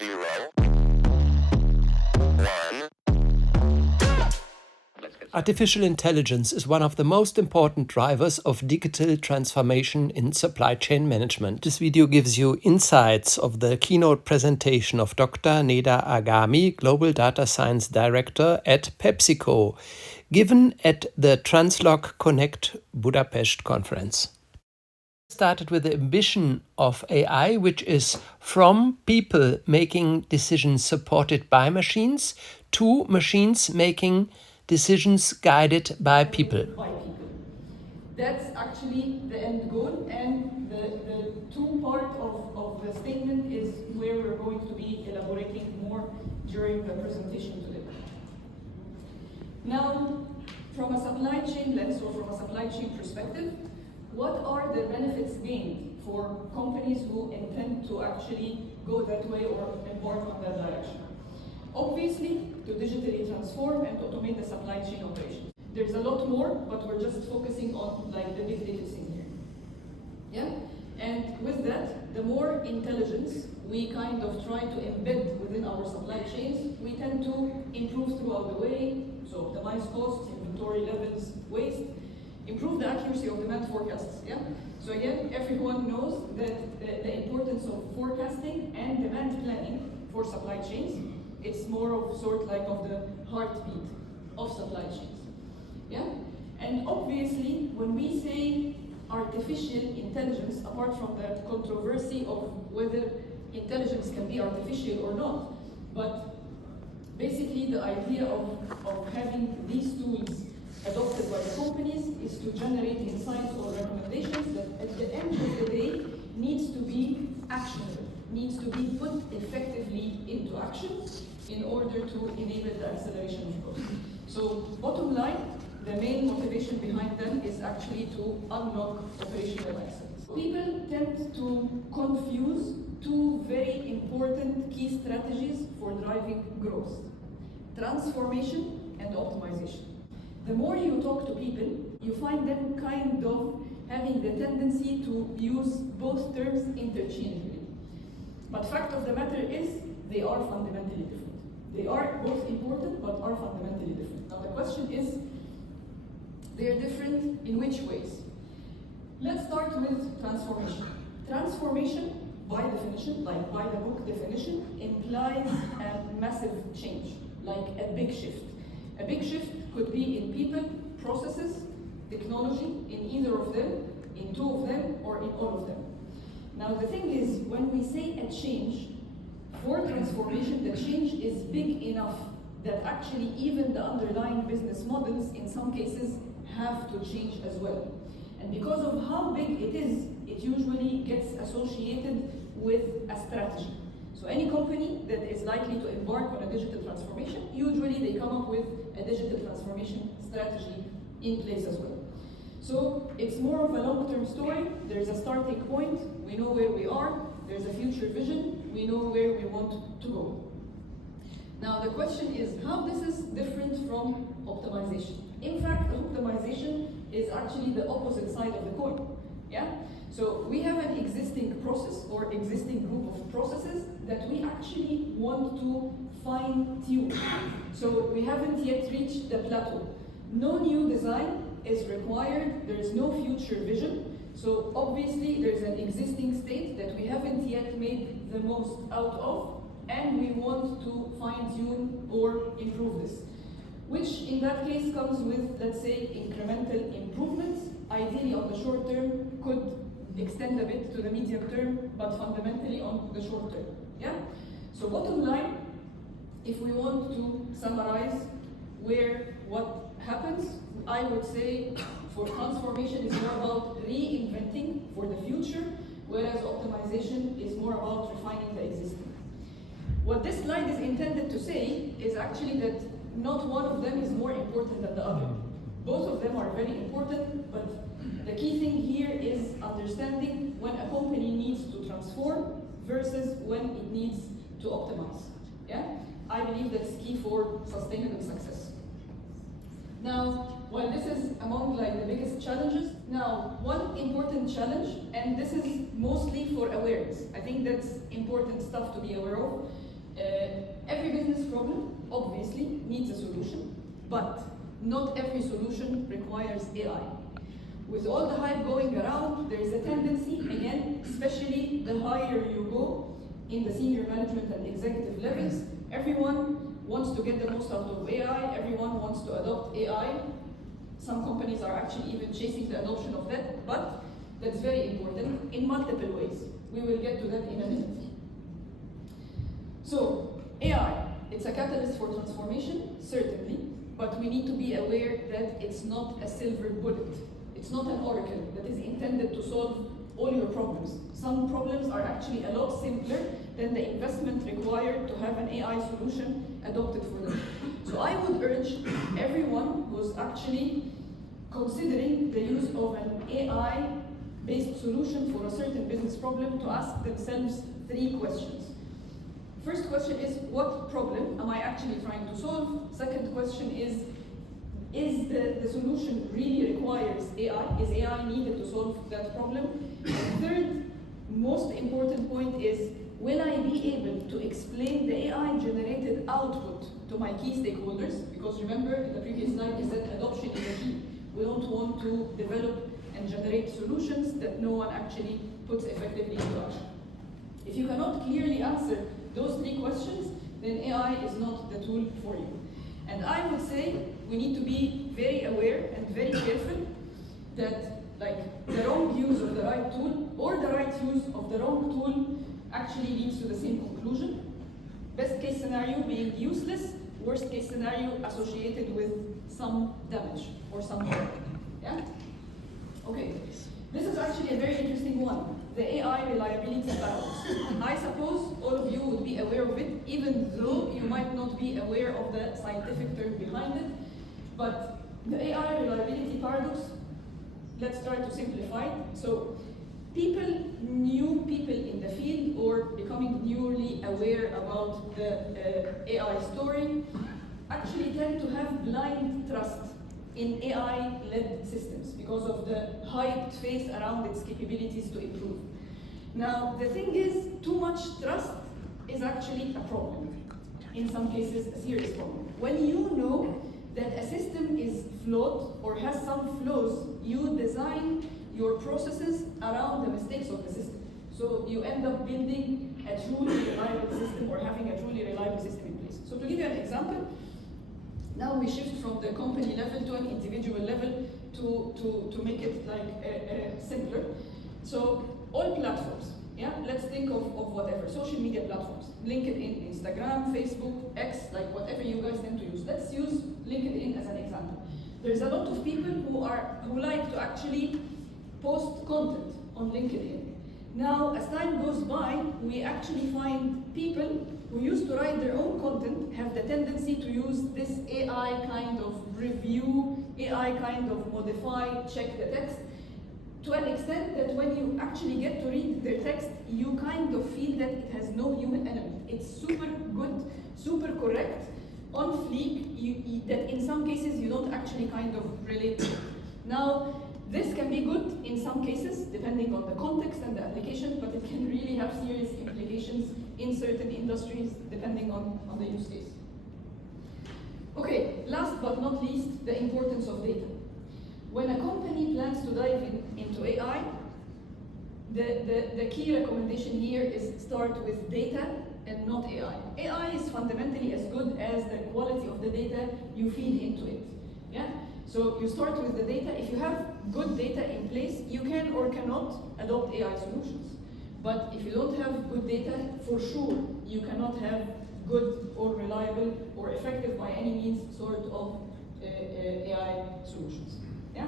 0, 1. Artificial intelligence is one of the most important drivers of digital transformation in supply chain management. This video gives you insights of the keynote presentation of Dr. Nedaa Agami, Global Data Science Director at PepsiCo, given at the Translog Connect Budapest conference. Started with the ambition of AI, which is from people making decisions supported by machines to machines making decisions guided by people. That's actually the end goal, and the two part of the statement is where we're going to be elaborating more during the presentation today. Now, from a supply chain lens or from a supply chain perspective, what are the benefits gained for companies who intend to actually go that way or embark on that direction? Obviously, to digitally transform and automate the supply chain operations. There's a lot more, but we're just focusing on like the big data thing here. Yeah? And with that, the more intelligence we kind of try to embed within our supply chains, we tend to improve throughout the way, so optimize costs, inventory levels, waste, improve the accuracy of demand forecasts. Yeah? So again, everyone knows that the importance of forecasting and demand planning for supply chains. It's more of sort like of the heartbeat of supply chains. Yeah? And obviously, when we say artificial intelligence, apart from the controversy of whether intelligence can be artificial or not, but basically the idea of having these tools adopted by the companies is to generate insights or recommendations that at the end of the day needs to be actionable, needs to be put effectively into action in order to enable the acceleration of growth. So bottom line, the main motivation behind them is actually to unlock operational excellence. People tend to confuse two very important key strategies for driving growth: transformation and optimization. The more you talk to people, you find them kind of having the tendency to use both terms interchangeably. But fact of the matter is, they are fundamentally different. They are both important, but are fundamentally different. Now the question is, they're different in which ways? Let's start with transformation. Transformation, by definition, like by the book definition, implies a massive change, like a big shift. A big shift could be in people, processes, technology, in either of them, in two of them, or in all of them. Now the thing is, when we say a change, for transformation, the change is big enough that actually even the underlying business models in some cases have to change as well. And because of how big it is, it usually gets associated with a strategy. So any company that is likely to embark on a digital transformation, usually they come up with a digital transformation strategy in place as well. So it's more of a long-term story. There's a starting point, we know where we are, there's a future vision, we know where we want to go. Now the question is how this is different from optimization. In fact, optimization is actually the opposite side of the coin. Yeah? So we have an existing process or existing group of processes that we actually want to fine-tune. So we haven't yet reached the plateau. No new design is required, there is no future vision. So obviously there's an existing state that we haven't yet made the most out of, and we want to fine-tune or improve this. Which in that case comes with, let's say, incremental improvements, ideally on the short term, could extend a bit to the medium term, but fundamentally on the short term. Yeah? So bottom line, if we want to summarize what happens, I would say for transformation is more about reinventing for the future, whereas optimization is more about refining the existing. What this slide is intended to say is actually that not one of them is more important than the other. Both of them are very important, but the key thing here is understanding when a company needs to transform versus when it needs to optimize. Yeah? I believe that's key for sustainable success. Now, while this is among like the biggest challenges, Now, one important challenge, and this is mostly for awareness. I think that's important stuff to be aware of. Every business problem, obviously, needs a solution, but not every solution requires AI. With all the hype going around, there is a tendency, again, especially the higher you go in the senior management and executive levels, everyone wants to get the most out of AI, everyone wants to adopt AI. Some companies are actually even chasing the adoption of that, but that's very important in multiple ways. We will get to that in a minute. So, AI, it's a catalyst for transformation, certainly, but we need to be aware that it's not a silver bullet. It's not an oracle that is intended to solve all your problems. Some problems are actually a lot simpler than the investment required to have an AI solution adopted for them. So I would urge everyone who's actually considering the use of an AI-based solution for a certain business problem to ask themselves 3 questions. First question is, what problem am I actually trying to solve? Second question is the solution really requires AI? Is AI needed to solve that problem? And third, most important point is, will I be able to explain the AI-generated output to my key stakeholders? Because remember, in the previous slide, I said adoption is the key. We don't want to develop and generate solutions that no one actually puts effectively into action. If you cannot clearly answer those 3 questions, then AI is not the tool for you. And I would say we need to be very aware and very careful that the wrong use of the right tool or the right use of the wrong tool actually leads to the same conclusion. Best case scenario being useless, worst case scenario associated with some damage or some harm. Yeah? Okay. This is actually a very interesting one, the AI reliability paradox. I suppose all of you would be aware of it, even though you might not be aware of the scientific term behind it. But the AI reliability paradox, let's try to simplify it. So, new people in the field or becoming newly aware about the AI story actually tend to have blind trust in AI-led systems because of the hyped face around its capabilities to improve. Now, the thing is, too much trust is actually a problem. In some cases, a serious problem. When you know that a system is flawed or has some flaws, you design your processes around the mistakes of the system. So you end up building a truly reliable system or having a truly reliable system in place. So to give you an example, now we shift from the company level to an individual level to make it simpler. So all platforms, yeah, let's think of whatever, social media platforms, LinkedIn, Instagram, Facebook, X, whatever you guys tend to use. Let's use LinkedIn as an example. There's a lot of people who like to actually post content on LinkedIn. Now, as time goes by, we actually find people who used to write their own content have the tendency to use this AI kind of review, AI kind of modify, check the text, to an extent that when you actually get to read their text, you kind of feel that it has no human element. It's super good, super correct, on fleek, that in some cases you don't actually kind of relate to it. Now, this can be good in some cases, depending on the context and the application, but it can really have serious implications in certain industries, depending on the use case. Okay, last but not least, the importance of data. When a company plans to dive into AI, the key recommendation here is start with data and not AI. AI is fundamentally as good as the quality of the data you feed into it. Yeah? So you start with the data. If you have good data in place, you can or cannot adopt AI solutions. But if you don't have good data, for sure, you cannot have good or reliable or effective by any means sort of AI solutions. Yeah?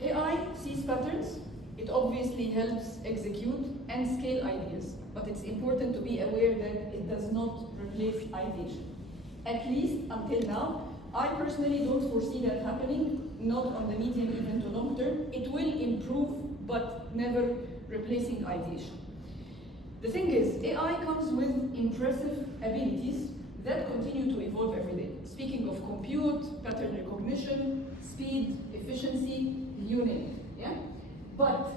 AI sees patterns. It obviously helps execute and scale ideas. But it's important to be aware that it does not replace ideation. At least until now, I personally don't foresee that happening, not on the medium even to long term. It will improve, but never replacing ideation. The thing is, AI comes with impressive abilities that continue to evolve every day. Speaking of compute, pattern recognition, speed, efficiency, you name it. But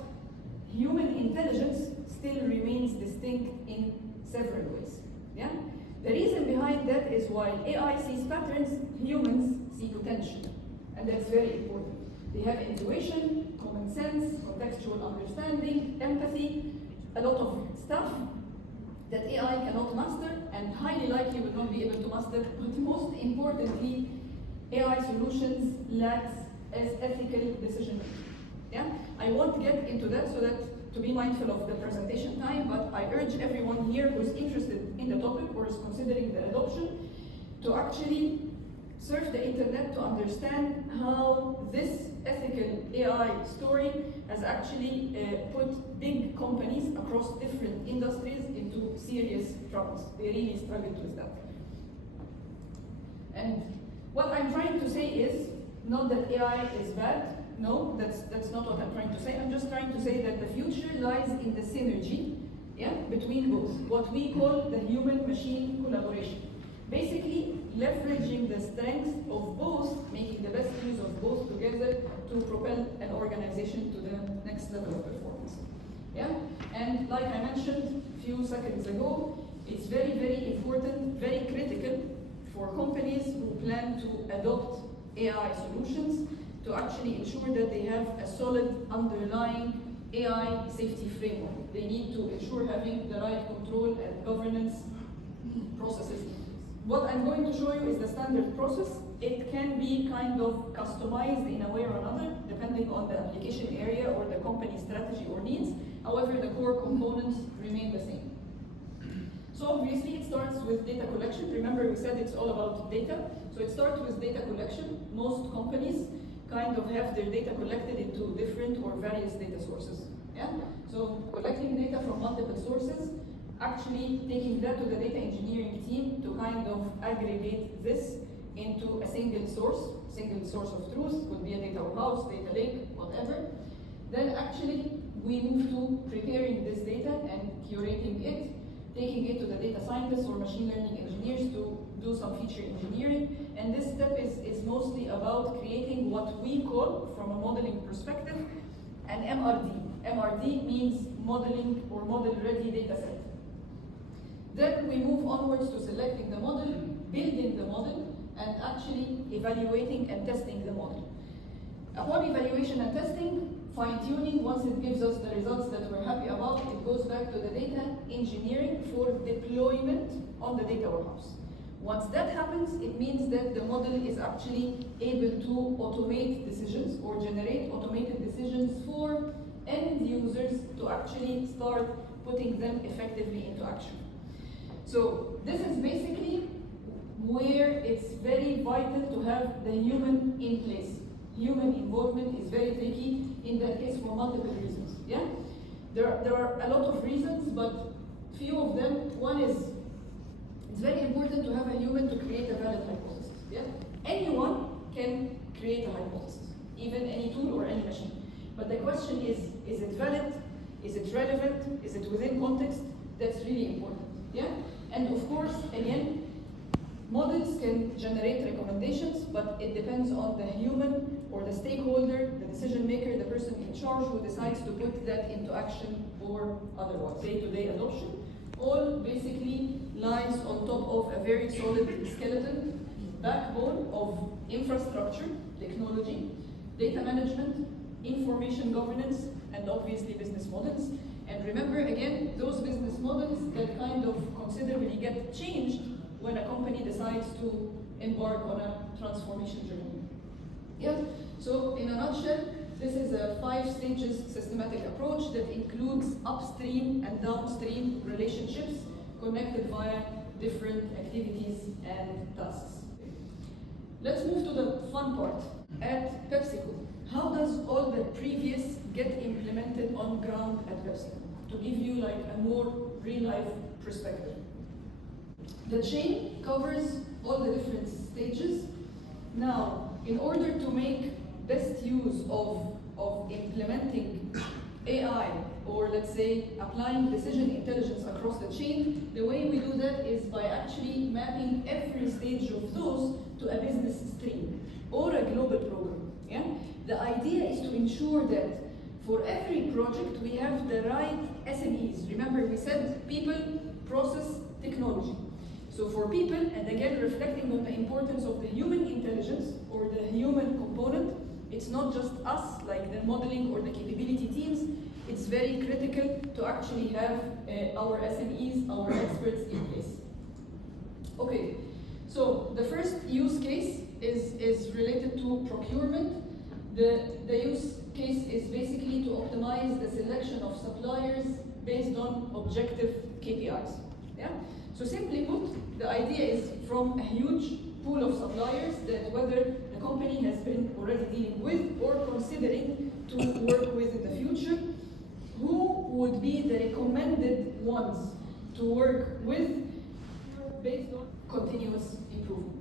human intelligence still remains distinct in several ways. Yeah? The reason behind that is while AI sees patterns, humans see potential. And that's very important. They have intuition, common sense, contextual understanding, empathy, a lot of stuff that AI cannot master and highly likely will not be able to master. But most importantly, AI solutions lacks as ethical decision making. Yeah? I won't get into that so that to be mindful of the presentation time, but I urge everyone here who's interested in the topic or is considering the adoption to actually surf the internet to understand how this ethical AI story has actually put big companies across different industries into serious troubles. They really struggled with that. And what I'm trying to say is not that AI is bad. No, that's not what I'm trying to say. I'm just trying to say that the future lies in the synergy, yeah, between both. What we call the human-machine collaboration. Basically, leveraging the strengths of both, making the best use of both together to propel an organization to the next level of performance. Yeah? And like I mentioned a few seconds ago, it's very, very important, very critical for companies who plan to adopt AI solutions to actually ensure that they have a solid underlying AI safety framework. They need to ensure having the right control and governance processes. What I'm going to show you is the standard process. It can be kind of customized in a way or another, depending on the application area or the company strategy or needs. However, the core components remain the same. So obviously it starts with data collection. Remember we said it's all about data. So it starts with data collection. Most companies kind of have their data collected into different or various data sources. Yeah? So collecting data from multiple sources, actually taking that to the data engineering team to kind of aggregate this into a single source of truth, could be a data warehouse, data lake, whatever. Then actually we move to preparing this data and curating it, taking it to the data scientists or machine learning engineers to do some feature engineering. And this step is mostly about creating what we call, from a modeling perspective, an MRD. MRD means modeling or model-ready data set. Then we move onwards to selecting the model, building the model, and actually evaluating and testing the model. Upon evaluation and testing, fine-tuning, once it gives us the results that we're happy about, it goes back to the data engineering for deployment on the data warehouse. Once that happens, it means that the model is actually able to automate decisions or generate automated decisions for end users to actually start putting them effectively into action. So this is basically where it's very vital to have the human in place. Human involvement is very tricky in that case for multiple reasons. Yeah, there are a lot of reasons, but few of them. One is it's very important to have a human to create a valid hypothesis. Yeah, anyone can create a hypothesis, even any tool or any machine. But the question is it valid? Is it relevant? Is it within context? That's really important. Yeah, and of course, again, models can generate recommendations, but it depends on the human or the stakeholder, the decision maker, the person in charge who decides to put that into action or otherwise. Day-to-day adoption all basically lies on top of a very solid skeleton backbone of infrastructure, technology, data management, information governance, and obviously business models. And remember, again, those business models that kind of considerably get changed when a company decides to embark on a transformation journey. Yeah, so in a nutshell, this is a 5 stages systematic approach that includes upstream and downstream relationships connected via different activities and tasks. Let's move to the fun part. At PepsiCo, how does all the previous get implemented on ground at PepsiCo? To give you like a more real-life perspective. The chain covers all the different stages. Now, in order to make best use of implementing AI, or let's say applying decision intelligence across the chain, the way we do that is by actually mapping every stage of those to a business stream or a global program. Yeah? The idea is to ensure that For every project, we have the right SMEs. Remember, we said people, process, technology. So for people, and again reflecting on the importance of the human intelligence or the human component, it's not just us, like the modeling or the capability teams. It's very critical to actually have our SMEs, our experts in place. Okay, so the first use case is related to procurement. The use case is basically to optimize the selection of suppliers based on objective KPIs. Yeah? So simply put, the idea is from a huge pool of suppliers that whether the company has been already dealing with or considering to work with in the future, who would be the recommended ones to work with based on continuous improvement.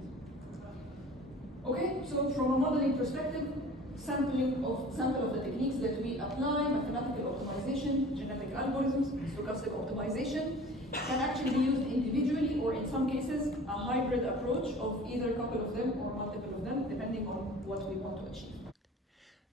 Okay, so from a modeling perspective, sample of the techniques that we apply, mathematical optimization, genetic algorithms, stochastic optimization, can actually be used individually or in some cases a hybrid approach of either a couple of them or multiple of them, depending on what we want to achieve.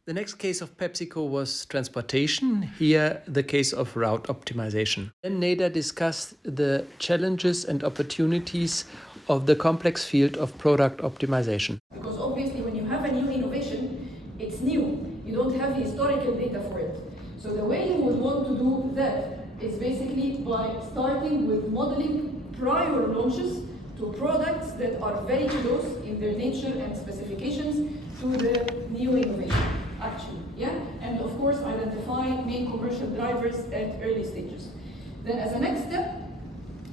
The next case of PepsiCo was transportation, here the case of route optimization. Then Nedaa discussed the challenges and opportunities of the complex field of product optimization. Because obviously when you have a new innovation, it's new. You don't have historical data for it. So the way you would want to do that is basically by starting with modeling prior launches to products that are very close in their nature and specifications to the new innovation, actually, yeah? And of course, identify main commercial drivers at early stages. Then as a next step,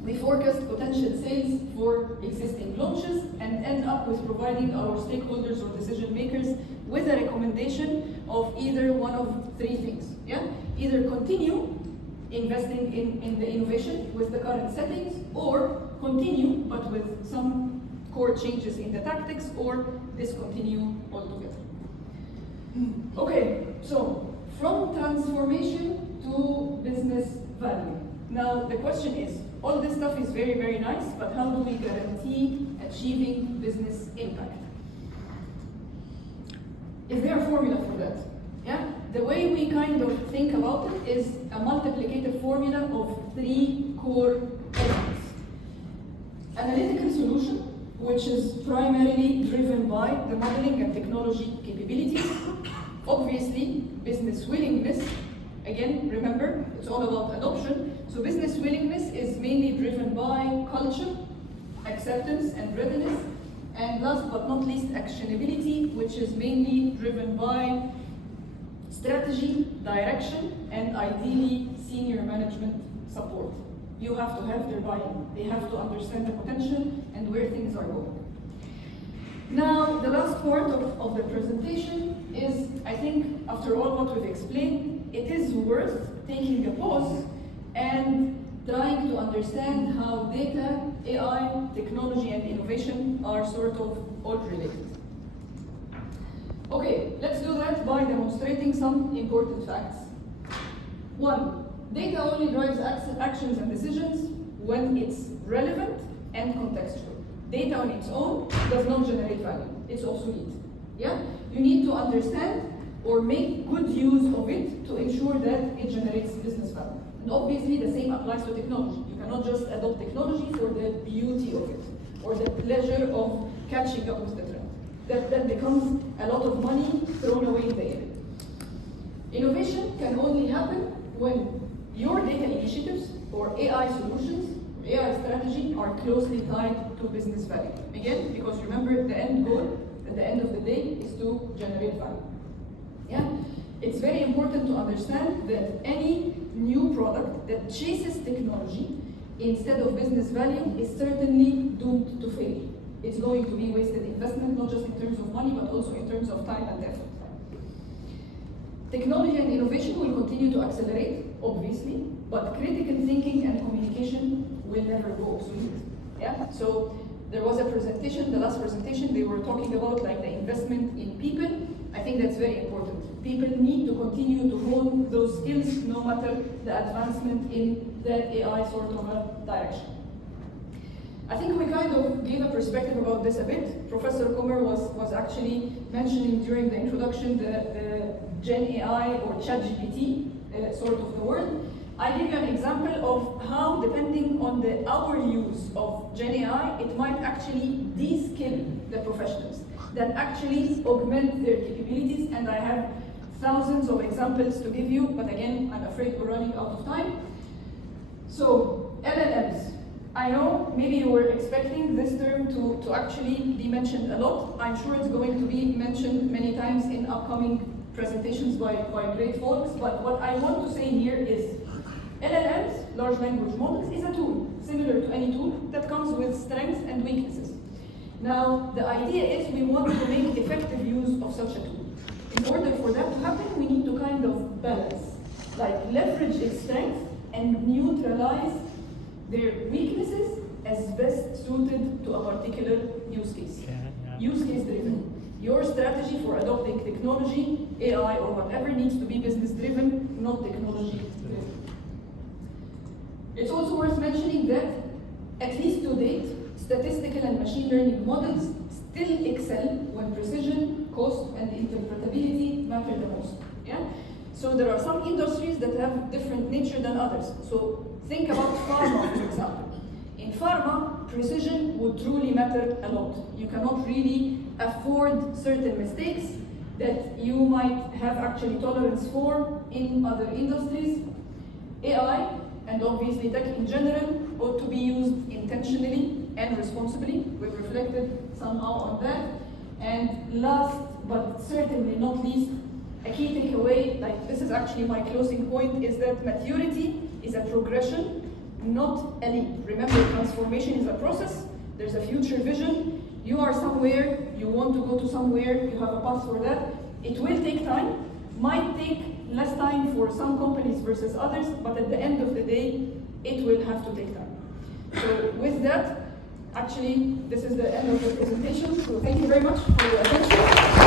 we forecast potential sales for existing launches and end up with providing our stakeholders or decision makers with a recommendation of either one of three things, yeah? Either continue investing in the innovation with the current settings, or continue but with some core changes in the tactics, or discontinue altogether. Okay, so from transformation to business value. Now the question is, all this stuff is very, very nice, but how do we guarantee achieving business impact? Is there a formula for that? Yeah? The way we kind of think about it is a multiplicative formula of three core elements. Analytical solution, which is primarily driven by the modeling and technology capabilities. Obviously, business willingness. Again, remember, it's all about adoption. So business willingness is mainly driven by culture, acceptance and readiness, and last but not least, actionability, which is mainly driven by strategy, direction, and ideally senior management support. You have to have their buy-in. They have to understand the potential and where things are going. Now, the last part of the presentation is, I think, after all what we've explained, it is worth taking a pause and trying to understand how data, AI, technology, and innovation are sort of all related. Okay, let's do that by demonstrating some important facts. One, data only drives actions and decisions when it's relevant and contextual. Data on its own does not generate value. It's obsolete. Yeah? You need to understand or make good use of it to ensure that it generates business value. And obviously the same applies to technology. You cannot just adopt technology for the beauty of it or the pleasure of catching up with the trend. That becomes a lot of money thrown away in the air. Innovation can only happen when your data initiatives or AI solutions, or AI strategy are closely tied to business value. Again, because remember the end goal at the end of the day is to generate value. Yeah? It's very important to understand that any new product that chases technology instead of business value is certainly doomed to fail. It's going to be wasted investment, not just in terms of money, but also in terms of time and effort. Technology and innovation will continue to accelerate, obviously, but critical thinking and communication will never go obsolete. Yeah? So there was a presentation, the last presentation, they were talking about like the investment in people. I think that's very important. People need to continue to hone those skills no matter the advancement in that AI sort of a direction. I think we kind of gave a perspective about this a bit. Professor Kommer was actually mentioning during the introduction the Gen AI or ChatGPT sort of the world. I give you an example of how, depending on the hour use of Gen AI, it might actually de-skill the professionals, that actually augment their capabilities, and I have thousands of examples to give you, but again, I'm afraid we're running out of time. So, LLMs. I know maybe you were expecting this term to actually be mentioned a lot. I'm sure it's going to be mentioned many times in upcoming presentations by great folks, but what I want to say here is LLMs, large language models, is a tool, similar to any tool, that comes with strengths and weaknesses. Now, the idea is we want to make effective use of such a tool. In order for that to happen, we need to kind of balance, like leverage its strengths and neutralize their weaknesses as best suited to a particular use case. Use case driven. Your strategy for adopting technology, AI or whatever, needs to be business driven, not technology driven. It's also worth mentioning that, at least to date, statistical and machine learning models still excel when precision, cost, and interpretability matter the most. Yeah? So there are some industries that have different nature than others. So think about pharma, for example. In pharma, precision would truly matter a lot. You cannot really afford certain mistakes that you might have actually tolerance for in other industries. AI, and obviously tech in general, ought to be used intentionally and responsibly. We've reflected somehow on that. And last, but certainly not least, a key takeaway, like this is actually my closing point, is that maturity is a progression, not a leap. Remember, transformation is a process. There's a future vision. You are somewhere, you want to go to somewhere, you have a path for that. It will take time, might take less time for some companies versus others, but at the end of the day, it will have to take time. So with that, actually, this is the end of the presentation. So thank you very much for your attention.